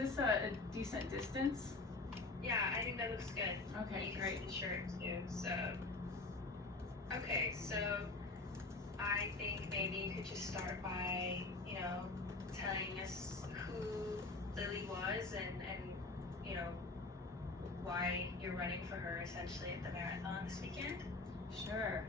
this a decent distance? Yeah, I think that looks good. Okay, You can great. see the shirt too. So, okay, so I think maybe you could just start by, telling us who Lily was and why you're running for her essentially at the marathon this weekend. Sure.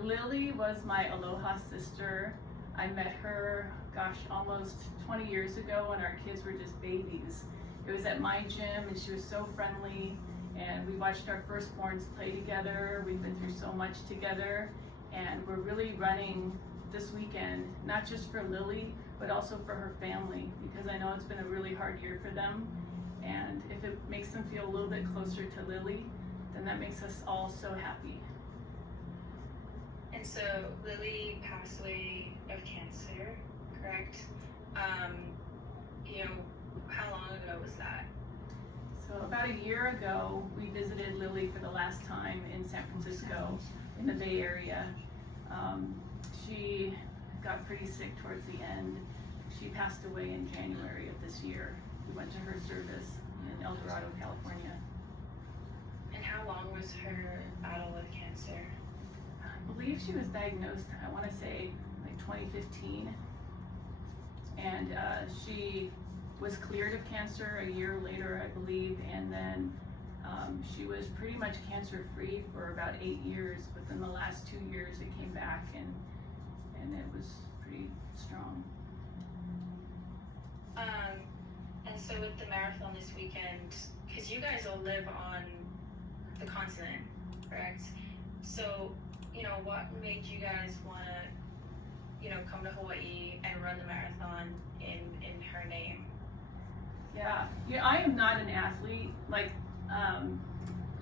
Lily was my Aloha sister. I met her, gosh, almost 20 years ago when our kids were just babies. It was at my gym and she was so friendly, and we watched our firstborns play together. We've been through so much together, and we're really running this weekend, not just for Lily, but also for her family, because I know it's been a really hard year for them. And if it makes them feel a little bit closer to Lily, then that makes us all so happy. And so Lily passed away of cancer, correct? How long ago was that? So about a year ago, we visited Lily for the last time in San Francisco, in the Bay Area. She got pretty sick towards the end. She passed away in January of this year. We went to her service in El Dorado, California. And how long was her battle with cancer? I believe she was diagnosed, I want to say, like 2015. And she was cleared of cancer a year later, I believe, and then she was pretty much cancer-free for about 8 years, but then the last 2 years it came back, and it was pretty strong. And so with the marathon this weekend, because you guys all live on the continent, correct? So, what made you guys want to, come to Hawaii and run the marathon in her name? Yeah, I am not an athlete. Like,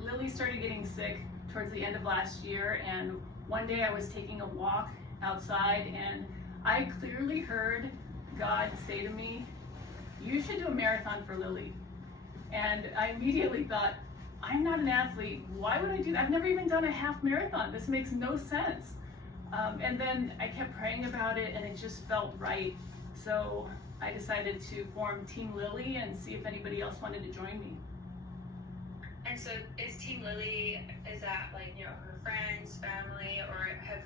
Lily started getting sick towards the end of last year, and one day I was taking a walk outside, and I clearly heard God say to me, "You should do a marathon for Lily." And I immediately thought, I'm not an athlete. Why would I do that? I've never even done a half marathon. This makes no sense. And then I kept praying about it, and it just felt right. So I decided to form Team Lily and see if anybody else wanted to join me. And so is Team Lily, is that her friends, family, or have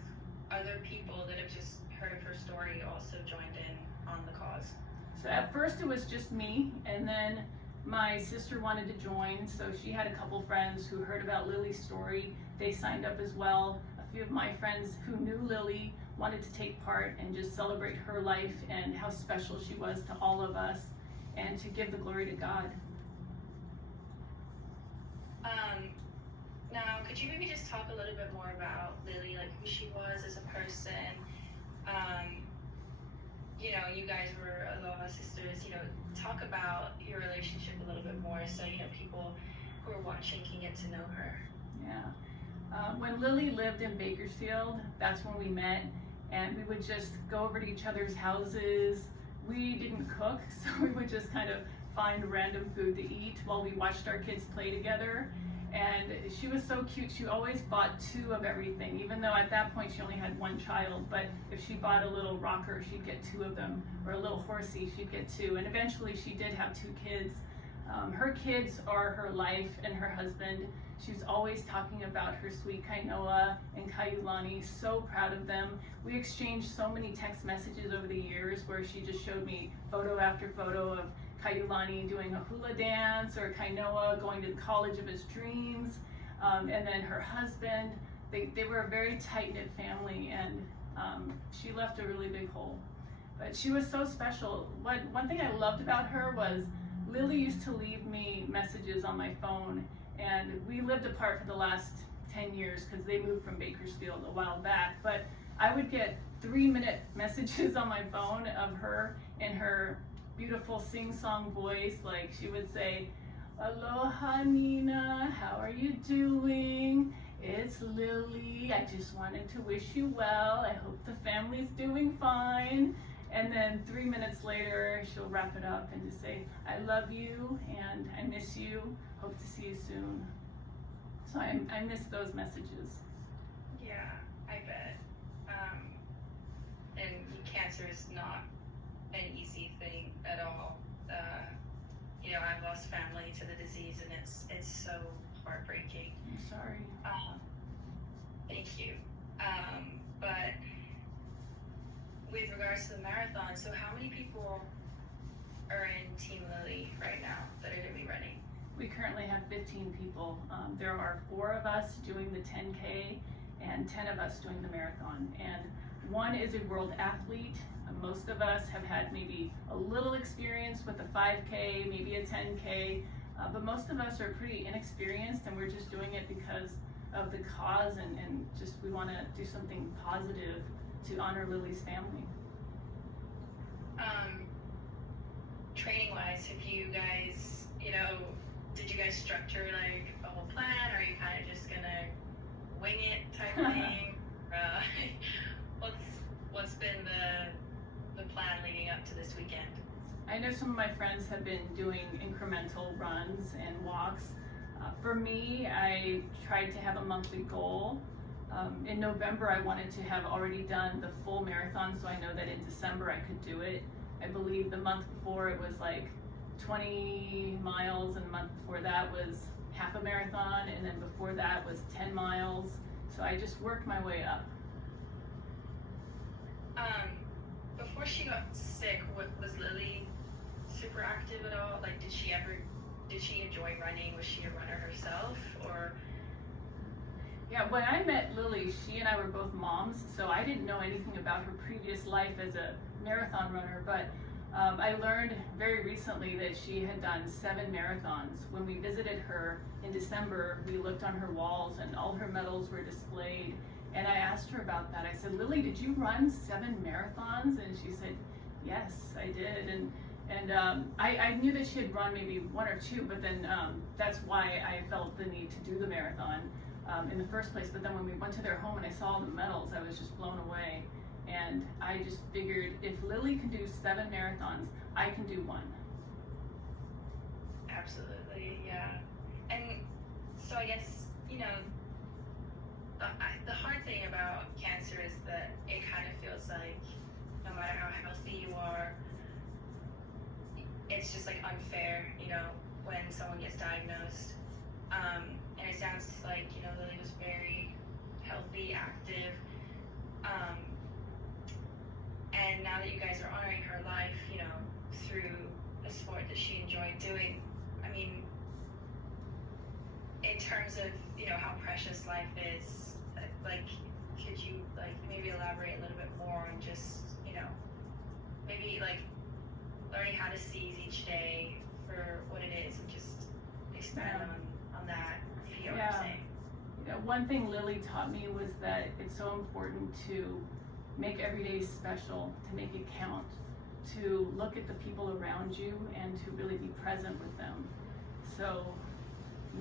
other people that have just heard of her story also joined in on the cause? So at first it was just me, and then my sister wanted to join, so she had a couple friends who heard about Lily's story. They signed up as well. A few of my friends who knew Lily wanted to take part and just celebrate her life and how special she was to all of us, and to give the glory to God. Now, could you maybe just talk a little bit more about Lily, like who she was as a person? You guys were Aloha sisters. Talk about your relationship a little bit more, so people who are watching can get to know her. Yeah. When Lily lived in Bakersfield, that's when we met, and we would just go over to each other's houses. We didn't cook, so we would just kind of find random food to eat while we watched our kids play together. And she was so cute. She always bought 2 of everything, even though at that point she only had 1 child. But if she bought a little rocker, she'd get 2 of them, or a little horsey, she'd get 2. And eventually she did have 2 kids. Her kids are her life and her husband. She was always talking about her sweet Kainoa and Kaiulani, so proud of them. We exchanged so many text messages over the years where she just showed me photo after photo of Kaiulani doing a hula dance, or Kainoa going to the college of his dreams, and then her husband. They were a very tight-knit family, and she left a really big hole. But she was so special. One thing I loved about her was Lily used to leave me messages on my phone, and we lived apart for the last 10 years because they moved from Bakersfield a while back, but I would get 3-minute messages on my phone of her in her beautiful sing-song voice. Like, she would say, "Aloha Nina, how are you doing? It's Lily. I just wanted to wish you well. I hope the family's doing fine." And then 3 minutes later, she'll wrap it up and just say, "I love you and I miss you. Hope to see you soon." So I miss those messages. Yeah, I bet. And cancer is not an easy thing at all. you know, I've lost family to the disease, and it's so heartbreaking. I'm sorry. Thank you. But with regards to the marathon, so how many people are in Team Lily right now that are going to be running? We currently have 15 people. There are 4 of us doing the 10K and 10 of us doing the marathon. And one is a world athlete. Most of us have had maybe a little experience with a 5K, maybe a 10K, but most of us are pretty inexperienced, and we're just doing it because of the cause, and just we want to do something positive to honor Lily's family. Training wise, have you guys, you know, did you guys structure like a whole plan, or are you kind of just gonna wing it type thing? What's been the plan leading up to this weekend? I know some of my friends have been doing incremental runs and walks. For me, I tried to have a monthly goal. In November, I wanted to have already done the full marathon, so I know that in December I could do it. I believe the month before it was like 20 miles, and the month before that was half a marathon, and then before that was 10 miles. So I just worked my way up. Before she got sick, was Lily super active at all? Like, did she enjoy running? Was she a runner herself, or? Yeah, when I met Lily, she and I were both moms, so I didn't know anything about her previous life as a marathon runner, but I learned very recently that she had done 7 marathons. When we visited her in December, we looked on her walls and all her medals were displayed, and I asked her about that. I said, Lily, did you run 7 marathons? And she said, yes, I did. And I knew that she had run maybe 1 or 2, but then that's why I felt the need to do the marathon in the first place. But then when we went to their home and I saw all the medals, I was just blown away. And I just figured, if Lily can do 7 marathons, I can do 1. Absolutely, yeah. And so I guess, you know, the hard thing about cancer is that it kind of feels like no matter how healthy you are, it's just like unfair, you know, when someone gets diagnosed. And it sounds like, you know, Lily was very healthy, active. And now that you guys are honoring her life, you know, through a sport that she enjoyed doing, I mean, in terms of, you know, how precious life is, like, could you, like, maybe elaborate a little bit more on just, you know, maybe, like, learning how to seize each day for what it is, and just expand on that, if you know what I'm saying. You know, one thing Lily taught me was that it's so important to make every day special, to make it count, to look at the people around you and to really be present with them. So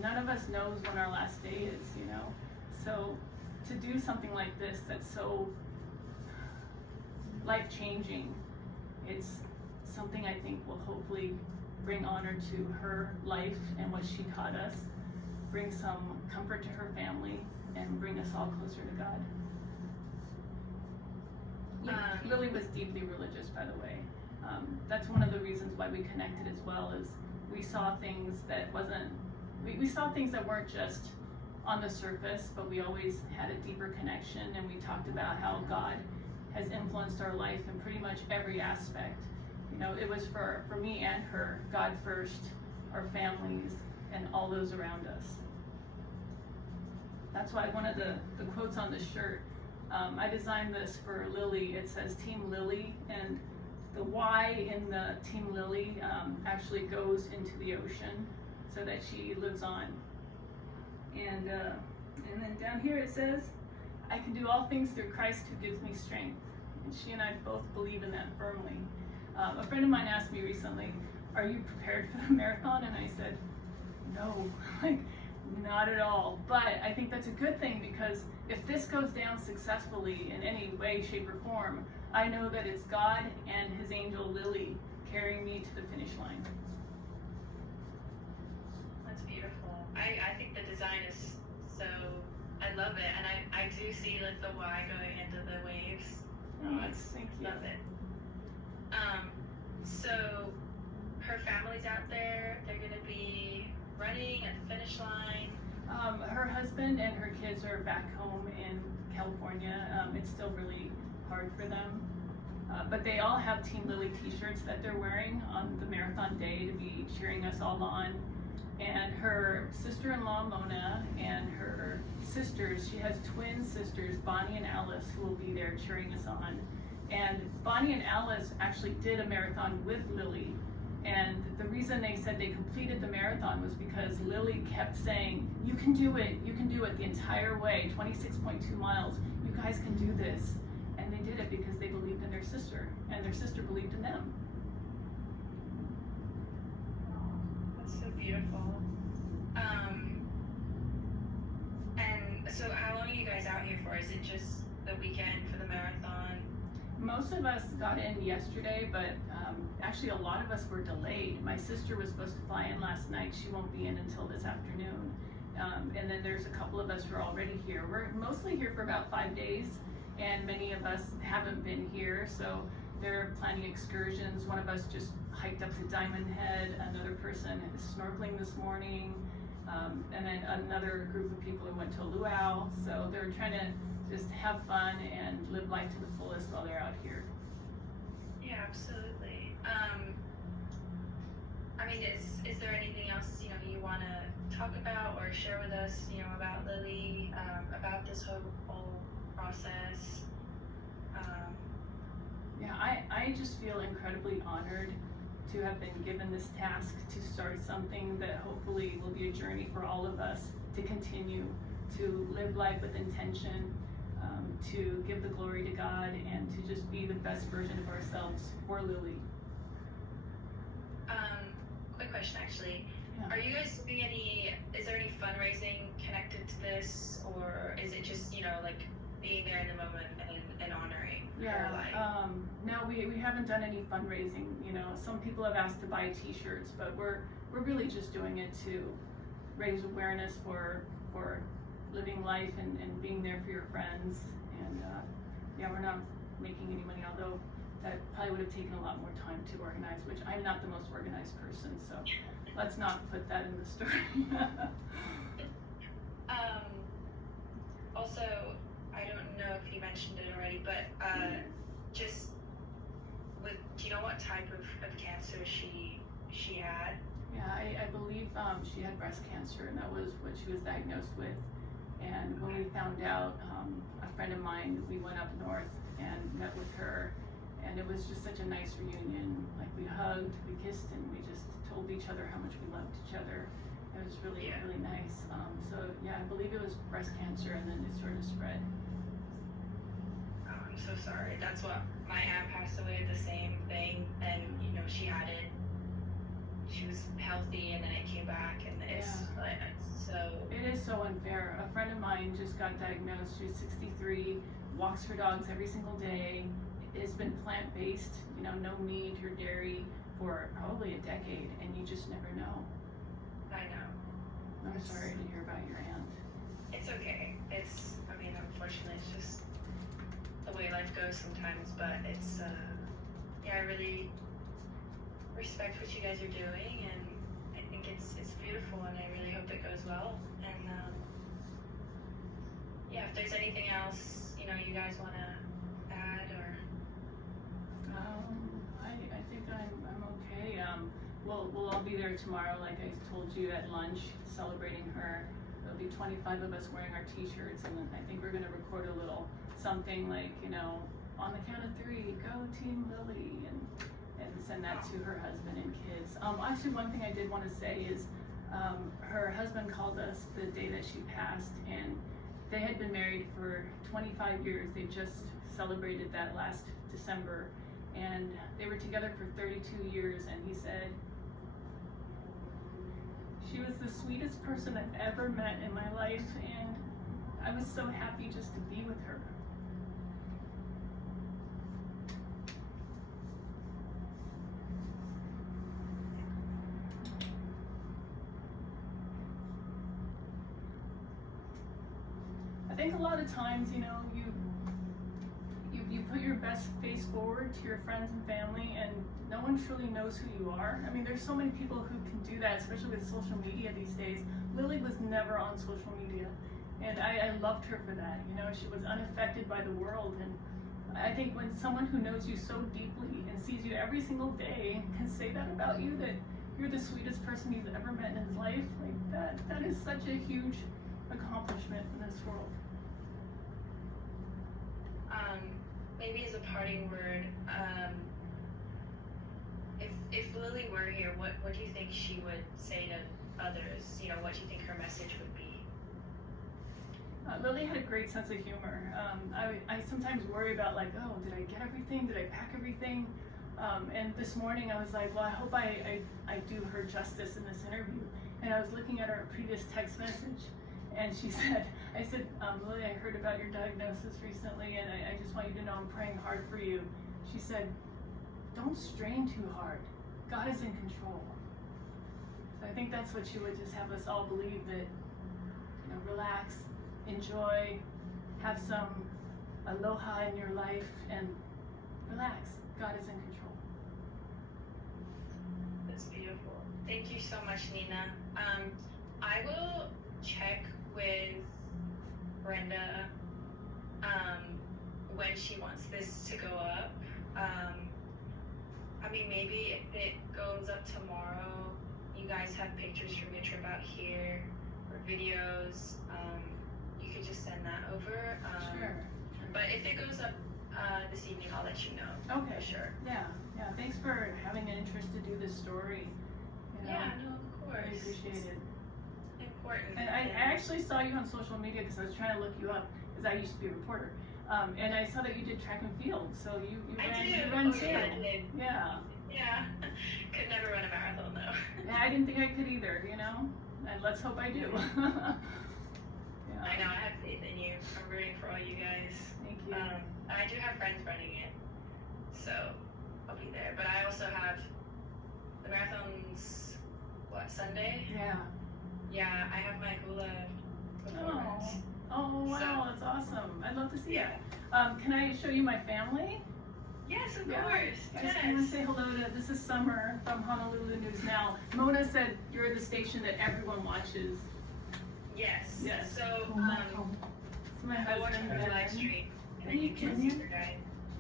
none of us knows when our last day is, you know. So to do something like this that's so life-changing, it's something I think will hopefully bring honor to her life and what she taught us, bring some comfort to her family, and bring us all closer to God. Lily was deeply religious, by the way. That's one of the reasons why we connected as well, is we saw things that we saw things that weren't just on the surface, but we always had a deeper connection, and we talked about how God has influenced our life in pretty much every aspect. You know, it was for me and her, God first, our families, and all those around us. That's why one of the quotes on the shirt, I designed this for Lily. It says Team Lily, and the Y in the Team Lily actually goes into the ocean so that she lives on. And then down here it says, I can do all things through Christ who gives me strength. And she and I both believe in that firmly. A friend of mine asked me recently, are you prepared for the marathon? And I said, no, like, not at all. But I think that's a good thing, because if this goes down successfully in any way, shape, or form, I know that it's God and his angel Lily carrying me to the finish line. That's beautiful. I think the design is so, I love it. And I do see like the Y going into the waves. Oh, thank you. Love it. So her family's out there. They're gonna be running at the finish line. Her husband and her kids are back home in California. It's still really hard for them. But they all have Team Lily t-shirts that they're wearing on the marathon day to be cheering us all on. And her sister-in-law, Mona, and her sisters, she has twin sisters, Bonnie and Alice, who will be there cheering us on. And Bonnie and Alice actually did a marathon with Lily. And the reason they said they completed the marathon was because Lily kept saying, you can do it, the entire way, 26.2 miles. You guys can do this. And they did it because they believed in their sister, and their sister believed in them. That's so beautiful. And so how long are you guys out here for? Is it just the weekend for the marathon? Most of us got in yesterday, but actually a lot of us were delayed. My sister was supposed to fly in last night. She won't be in until this afternoon. And then there's a couple of us who are already here. We're mostly here for about 5 days, and many of us haven't been here, so they're planning excursions. One of us just hiked up to Diamond Head, another person is snorkeling this morning, and then another group of people who went to Luau. So they're trying to just have fun and live life to the fullest while they're out here. Yeah, absolutely. I mean, is there anything else, you want to talk about or share with us, about Lily, about this whole process? Yeah, I just feel incredibly honored to have been given this task to start something that hopefully will be a journey for all of us to continue to live life with intention, to give the glory to God, and to just be the best version of ourselves for Lily. Quick question, actually. Yeah. Are you guys doing is there any fundraising connected to this, or is it just, like being there in the moment and honoring her life? No, we haven't done any fundraising. Some people have asked to buy t-shirts, but we're really just doing it to raise awareness for living life and being there for your friends. And we're not making any money, although that probably would have taken a lot more time to organize, which I'm not the most organized person, so let's not put that in the story. Also, I don't know if you mentioned it already, but do you know what type of cancer she had? Yeah, I believe she had breast cancer, and that was what she was diagnosed with. And when we found out, a friend of mine, we went up north and met with her, and it was just such a nice reunion. Like, we hugged, we kissed, and we just told each other how much we loved each other. It was really, really nice. So yeah, I believe it was breast cancer, and then it sort of spread. Oh, I'm so sorry. That's what my aunt passed away of the same thing, and she had it. She was healthy, and then it came back, and it's so. It is so unfair. A friend of mine just got diagnosed. She's 63, walks her dogs every single day, has been plant-based, no meat or dairy for probably a decade, and you just never know. I know. I'm sorry to hear about your aunt. It's okay. Unfortunately, it's just the way life goes sometimes, but it's, I really respect what you guys are doing, and I think it's beautiful, and I really hope it goes well. And if there's anything else you guys want to add, or I think I'm okay. We'll all be there tomorrow, like I told you, at lunch, celebrating her. There'll be 25 of us wearing our t-shirts, and I think we're gonna record a little something like, on the count of 3, go Team Lily, and send that to her husband and kids. Actually, one thing I did want to say is her husband called us the day that she passed, and they had been married for 25 years. They just celebrated that last December, and they were together for 32 years, and he said, she was the sweetest person I've ever met in my life, and I was so happy just to be with her. I think a lot of times, you put your best face forward to your friends and family, and no one truly knows who you are. I mean, there's so many people who can do that, especially with social media these days. Lily was never on social media, and I loved her for that. You know, she was unaffected by the world, and I think when someone who knows you so deeply and sees you every single day can say that about you, that you're the sweetest person he's ever met in his life, like that is such a huge accomplishment in this world. Maybe as a parting word, if Lily were here, what do you think she would say to others? You know, what do you think her message would be? Lily had a great sense of humor. I sometimes worry about like, oh, did I get everything? Did I pack everything? And this morning I was like, well, I hope I do her justice in this interview. And I was looking at her previous text message, and she said, I said, Lily, I heard about your diagnosis recently, and I just want you to know I'm praying hard for you. She said, don't strain too hard. God is in control. So I think that's what she would just have us all believe, that, you know, relax, enjoy, have some aloha in your life, and relax. God is in control. That's beautiful. Thank you so much, Nina. I will check with Brenda when she wants this to go up. I mean, maybe if it goes up tomorrow, you guys have pictures from your trip out here or videos, you could just send that over. Sure. But if it goes up this evening, I'll let you know. Okay. For sure. Yeah. Thanks for having an interest to do this story. You know, Yeah, no, of course. I appreciate it. Important. And I actually saw you on social media because I was trying to look you up, because I used to be a reporter. And I saw that you did track and field, so you run too. Yeah, I did. Yeah. Yeah. Could never run a marathon though. Yeah, I didn't think I could either, you know? And let's hope I do. Yeah. I know, I have faith in you. I'm rooting for all you guys. Thank you. I do have friends running it, so I'll be there. But I also have the marathon's, Sunday? Yeah. Yeah, I have my hula performance. Oh, wow, So- that's awesome. I'd love to see Yeah. it. Can I show you my family? Yes, of Yeah. course. I just want to say hello to, this is Summer from Honolulu News Now. Mona said you're the station that everyone watches. Yes. Yes. So, It's my I watch husband. the live Ben. stream, and then you can see the guy.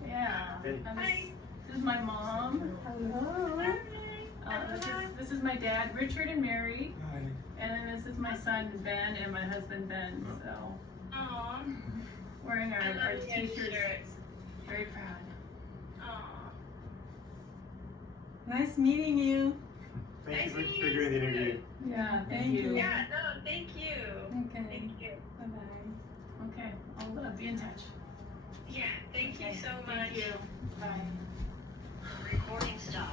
Yeah. Hey. And Hi. this is my mom. Hello. This is my dad, Richard and Mary. Hi. And then this is my son, Ben, and my husband, Ben. So, Aw. wearing I our love you guys' t-shirts. shirts. Very proud. Aw. Nice meeting you. Thank you Nice for meeting you. doing the interview. Yeah, thank Thank you. you. Yeah, no, thank you. Okay. Thank you. Bye-bye. Okay, I'll be in touch. Yeah, thank you Okay, so much. Thank you. Bye. Recording stopped.